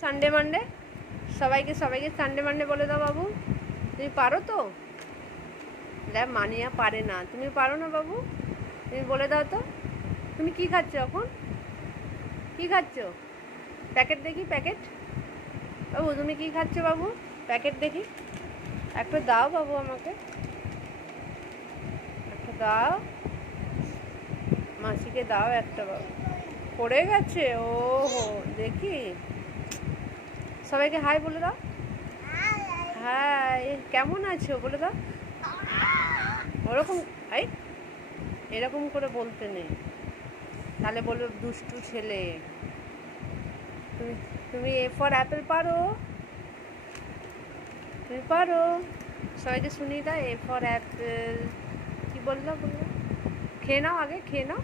Sunday Monday সবাইকে Sunday Monday বলে দাও বাবু। তুমি পারো তো? দেখ মানিয়া পারে না, তুমি পারো না বাবু? তুমি বলে দাও তো তুমি কি খাচ্ছ এখন? কি খাচ্ছ? প্যাকেট দেখি, প্যাকেট। বাবু তুমি কি খাচ্ছ বাবু? প্যাকেট দেখি, একটা দাও বাবু, আমাকে একটা দাও, মাসিকে দাও একটা বাবু। পড়ে গেছে? ও হো, দেখি। সবাইকে হাই বলে দাও। হাই, কেমন আছো বলে দাও। ওরকম এই এরকম করে বলতে নেই, তাহলে বলবে দুষ্টু ছেলে। তুমি তুমি এ ফর অ্যাপেল পারো? তুমি পারো? সবাইকে শুনিয়ে দাও, এ ফর অ্যাপেল। কি বললো? খেয়ে নাও, আগে খেয়ে নাও।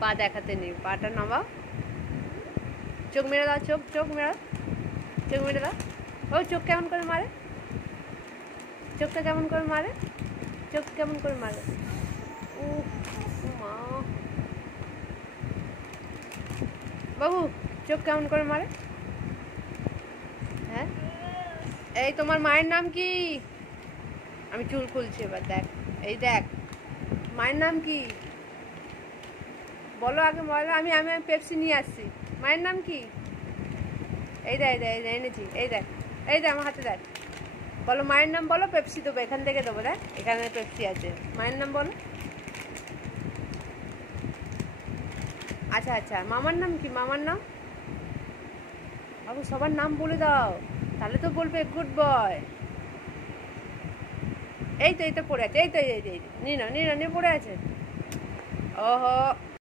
পা দেখাতে নেই, পাটা নামাও। চোখ মেরে দাও, চোখ মেরে দাও। ও চোখ কেমন করে মারে? চোখটা কেমন করে মারে? চোখ কেমন করে মারে? ও মা বাবু, চোখ কেমন করে মারে? হ্যাঁ, এই তোমার মায়ের নাম কি? আমি চুল খুলছি এবার, দেখ। এই দেখ, মায়ের নাম কি বলো আগে, বলো। আমি পেপসি নিয়ে আসছি। মায়ের নাম কি? এই দেখ, এনেছি। এই দেখ আমার হাতে দেখ। বলো মায়ের নাম বলো, পেপসি দেবো, এখান থেকে দেবো। দেখ এখানে পেপসি আছে। মায়ের নাম বলো। আচ্ছা, মামার নাম কি? মামার নাম বাবু, সবার নাম বলে দাও, তাহলে তো বলবে গুড বয়। এই তো পড়ে আছে, এই নিয়ে পড়ে আছে। ওহো।